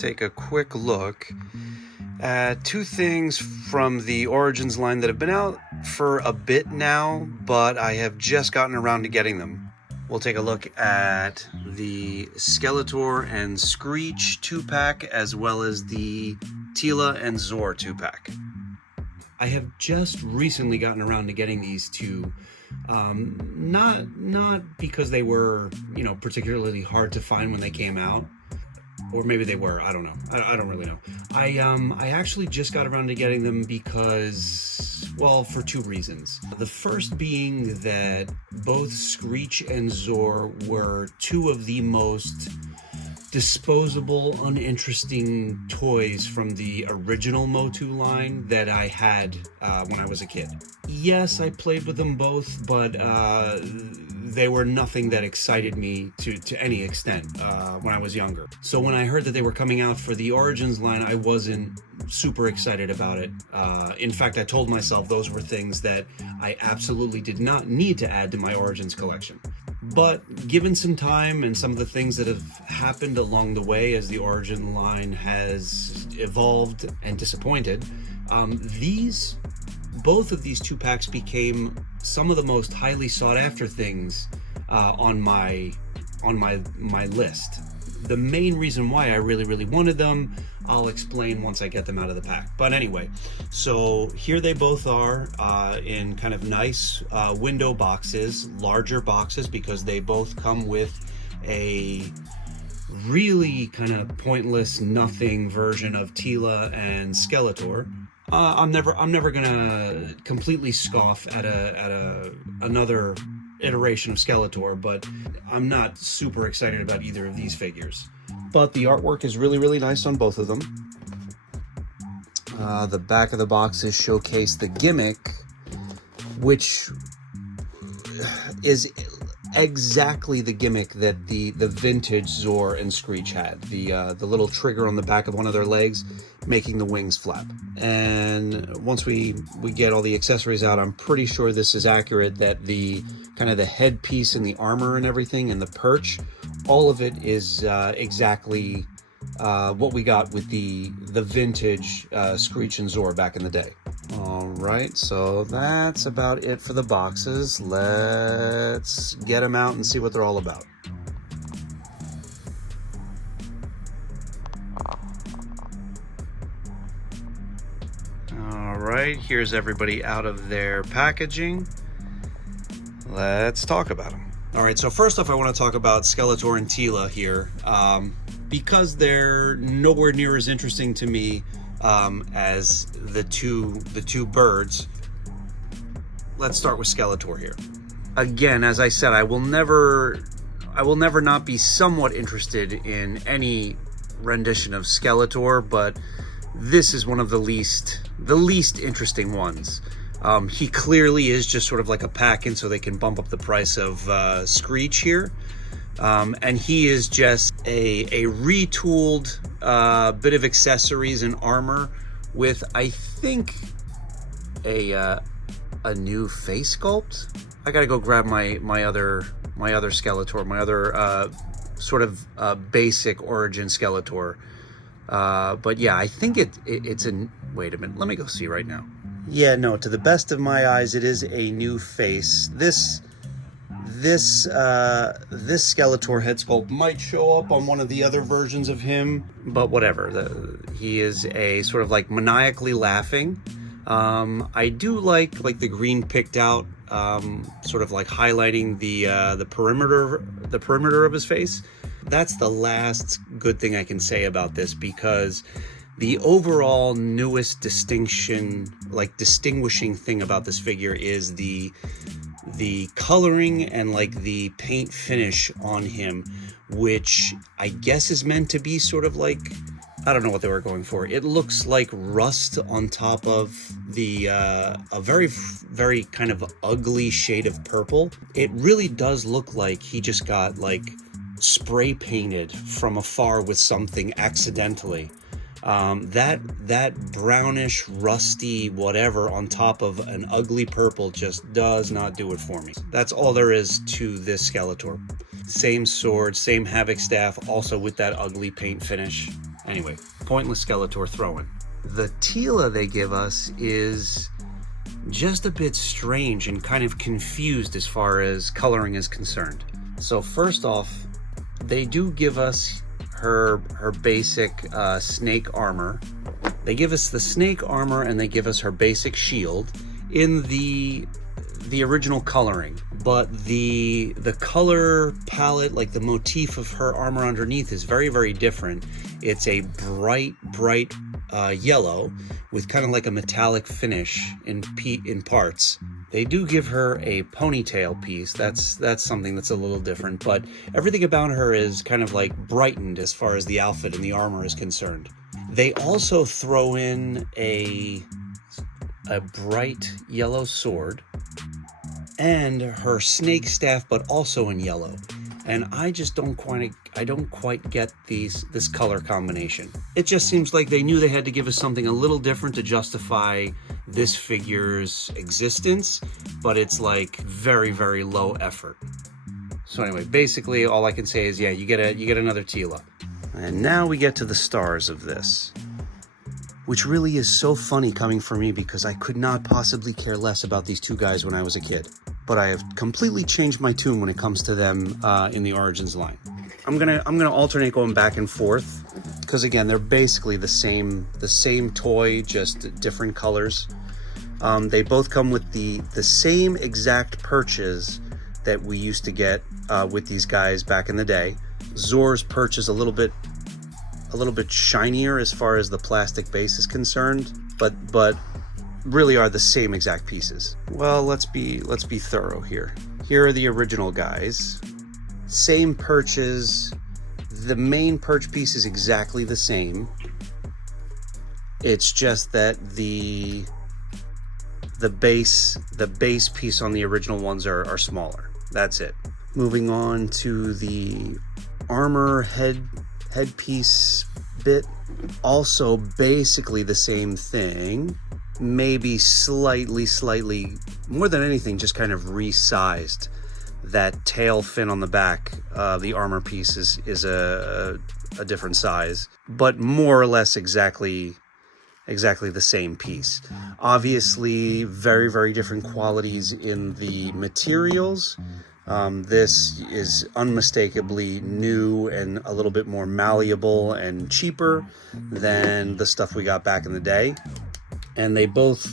take a quick look at two things from the Origins line that have been out for a bit now, but I have just gotten around to getting them. We'll take a look at the Skeletor and Screech 2-pack, as well as the Teela and Zoar 2-pack. I have just recently gotten around to getting these two, not because they were, particularly hard to find when they came out. Or maybe they were, I don't know. I don't really know. I actually just got around to getting them because, well, for two reasons. The first being that both Screech and Zoar were two of the most disposable, uninteresting toys from the original MOTU line that I had when I was a kid. Yes, I played with them both, but they were nothing that excited me to any extent when I was younger. So when I heard that they were coming out for the Origins line, I wasn't super excited about it. In fact, I told myself those were things that I absolutely did not need to add to my Origins collection. But given some time and some of the things that have happened along the way as the Origin line has evolved and disappointed, both of these 2-packs became some of the most highly sought after things on my list. The main reason why I really wanted them, I'll explain once I get them out of the pack. But anyway, so here they both are in kind of nice window boxes, larger boxes, because they both come with a really kind of pointless, nothing version of Teela and Skeletor. I'm never gonna completely scoff at another iteration of Skeletor, but I'm not super excited about either of these figures. But the artwork is really nice on both of them. The back of the boxes showcase the gimmick, which is exactly the gimmick that the vintage Zoar and Screech had. The little trigger on the back of one of their legs making the wings flap. And once we get all the accessories out, I'm pretty sure this is accurate, that the kind of the headpiece and the armor and everything and the perch, all of it is exactly what we got with the vintage Screech and Zoar back in the day. All right, so that's about it for the boxes. Let's get them out and see what they're all about. All right, here's everybody out of their packaging. Let's talk about them. All right, so first off, I want to talk about Skeletor and Teela here, because they're nowhere near as interesting to me as the two birds. Let's start with Skeletor here. Again, as I said, I will never not be somewhat interested in any rendition of Skeletor, but this is one of the least interesting ones. He clearly is just sort of like a pack-in so they can bump up the price of Screech here. And he is just a retooled bit of accessories and armor with, I think, a new face sculpt. I gotta go grab my other Skeletor, my other sort of basic origin Skeletor. But yeah, I think it's a. Wait a minute, let me go see right now. Yeah, no, to the best of my eyes, it is a new face. This Skeletor head sculpt might show up on one of the other versions of him, but whatever. He is a sort of like maniacally laughing. I do like the green picked out, sort of like highlighting the perimeter of his face. That's the last good thing I can say about this, because the overall newest distinguishing thing about this figure is the coloring and the paint finish on him, which I guess is meant to be sort of like, I don't know what they were going for. It looks like rust on top of a very kind of ugly shade of purple. It really does look like he just got spray painted from afar with something accidentally. That brownish, rusty whatever on top of an ugly purple just does not do it for me. That's all there is to this Skeletor. Same sword, same Havoc staff, also with that ugly paint finish. Anyway, pointless Skeletor throw-in. The Teela they give us is just a bit strange and kind of confused as far as coloring is concerned. So first off, they do give us her basic snake armor. They give us the snake armor and they give us her basic shield in the original coloring, but the color palette, like the motif of her armor underneath, is very, very different. It's a bright yellow with kind of like a metallic finish in parts. They do give her a ponytail piece. That's something that's a little different, but everything about her is kind of like brightened as far as the outfit and the armor is concerned. They also throw in a bright yellow sword and her snake staff, but also in yellow. And I just don't quite get this color combination. It just seems like they knew they had to give us something a little different to justify this figure's existence, but it's like very, very low effort. So anyway, basically all I can say is, yeah, you get another Teela. And now we get to the stars of this, which really is so funny coming from me because I could not possibly care less about these two guys when I was a kid. But I have completely changed my tune when it comes to them in the Origins line. I'm gonna alternate going back and forth because again, they're basically the same toy, just different colors. They both come with the same exact perches that we used to get with these guys back in the day. Zoar's perch is a little bit shinier as far as the plastic base is concerned, but really are the same exact pieces. Well, let's be thorough here. Here are the original guys. Same perches. The main perch piece is exactly the same. It's just that the base piece on the original ones are smaller. That's it. Moving on to the armor headpiece bit. Also basically the same thing. Maybe slightly, more than anything, just kind of resized. That tail fin on the back, the armor piece is a different size, but more or less exactly the same piece. Obviously, very, very different qualities in the materials. This is unmistakably new and a little bit more malleable and cheaper than the stuff we got back in the day. And they both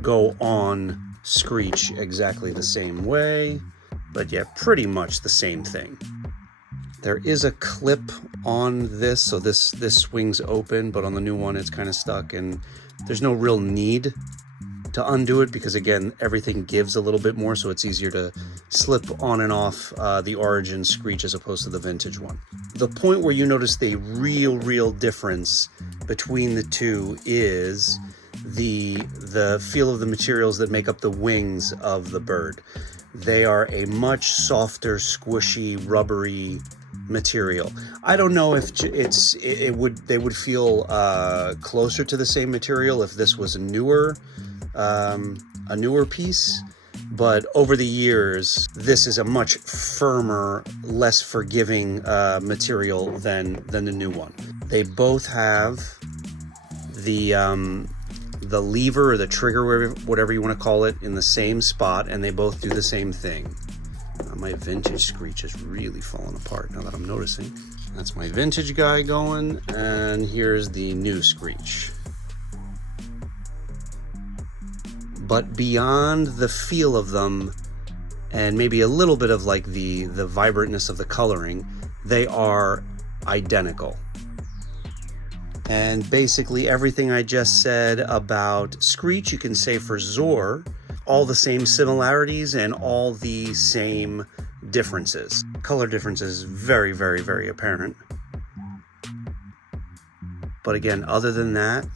go on Screech exactly the same way, but yeah, pretty much the same thing. There is a clip on this, so this swings open, but on the new one it's kind of stuck, and there's no real need to undo it because again, everything gives a little bit more, so it's easier to slip on and off the Origin Screech as opposed to the vintage one. The point where you notice the real difference between the two is the feel of the materials that make up the wings of the bird. They are a much softer, squishy, rubbery material. I don't know if they would feel closer to the same material if this was a newer piece, but over the years this is a much firmer, less forgiving material than the new one. They both have the lever or the trigger, whatever you want to call it, in the same spot, and they both do the same thing. My vintage Screech is really falling apart now that I'm noticing. That's my vintage guy going, and here's the new Screech. But beyond the feel of them, and maybe a little bit of like the vibrantness of the coloring, they are identical. And basically everything I just said about Screech, you can say for Zoar. All the same similarities and all the same differences. Color differences very, very, very apparent. But again, other than that,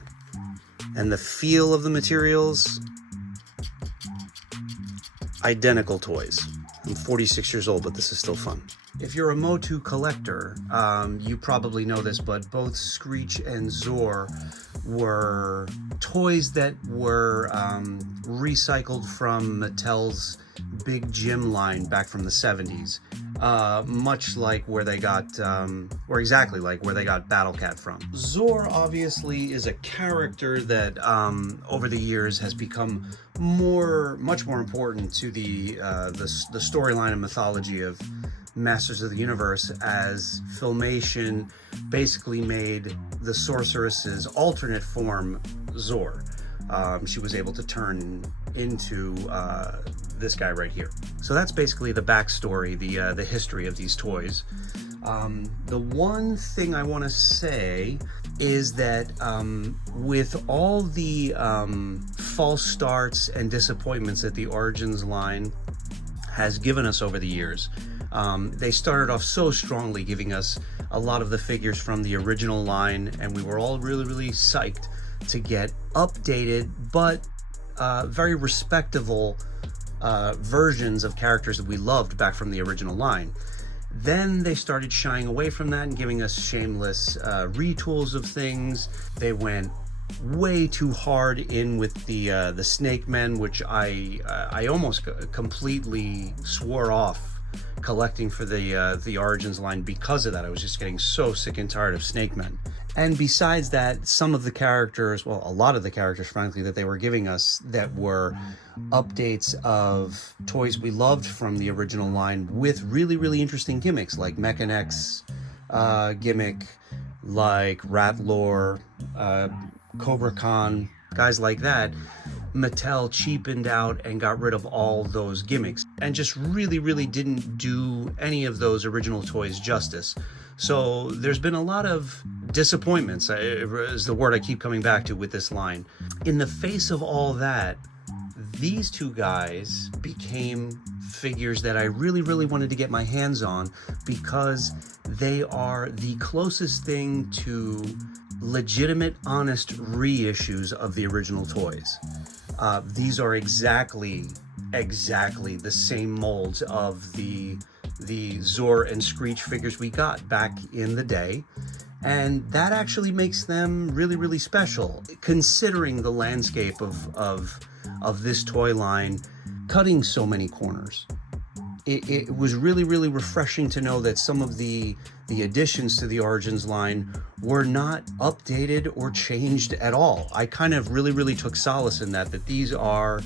and the feel of the materials, identical toys. I'm 46 years old, but this is still fun. If you're a MOTU collector, you probably know this, but both Screech and Zoar were toys that were recycled from Mattel's Big Jim line back from the 70s. much like where they got, or exactly like where they got Battle Cat from. Zoar obviously is a character that over the years has become much more important to the storyline and mythology of Masters of the Universe, as Filmation basically made the sorceress's alternate form Zoar. She was able to turn into this guy right here. So that's basically the backstory, the history of these toys. The one thing I want to say is that with all the false starts and disappointments that the Origins line has given us over the years, they started off so strongly, giving us a lot of the figures from the original line, and we were all really psyched to get updated but very respectable versions of characters that we loved back from the original line. Then they started shying away from that and giving us shameless retools of things. They went way too hard in with the Snake Men, which I almost completely swore off collecting for the Origins line because of that. I was just getting so sick and tired of Snake Men. And besides that, some of the characters, well, a lot of the characters, frankly, that they were giving us that were updates of toys we loved from the original line with really interesting gimmicks, like Mechanex's gimmick, like Ratlore, Cobra Khan, guys like that. Mattel cheapened out and got rid of all those gimmicks and just really didn't do any of those original toys justice. So there's been a lot of disappointments, is the word I keep coming back to with this line. In the face of all that, these two guys became figures that I really wanted to get my hands on, because they are the closest thing to legitimate, honest reissues of the original toys. These are exactly the same molds of the Zoar and Screech figures we got back in the day, and that actually makes them really special, considering the landscape of this toy line cutting so many corners. It was really refreshing to know that some of the additions to the Origins line were not updated or changed at all. I kind of really took solace in that these are,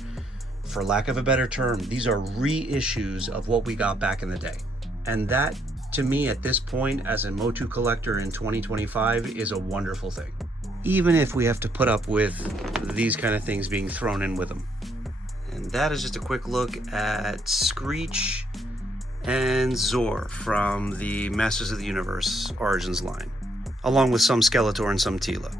for lack of a better term, these are reissues of what we got back in the day. And that, to me, at this point, as a MOTU collector in 2025, is a wonderful thing. Even if we have to put up with these kind of things being thrown in with them. And that is just a quick look at Screech and Zoar from the Masters of the Universe Origins line, along with some Skeletor and some Teela.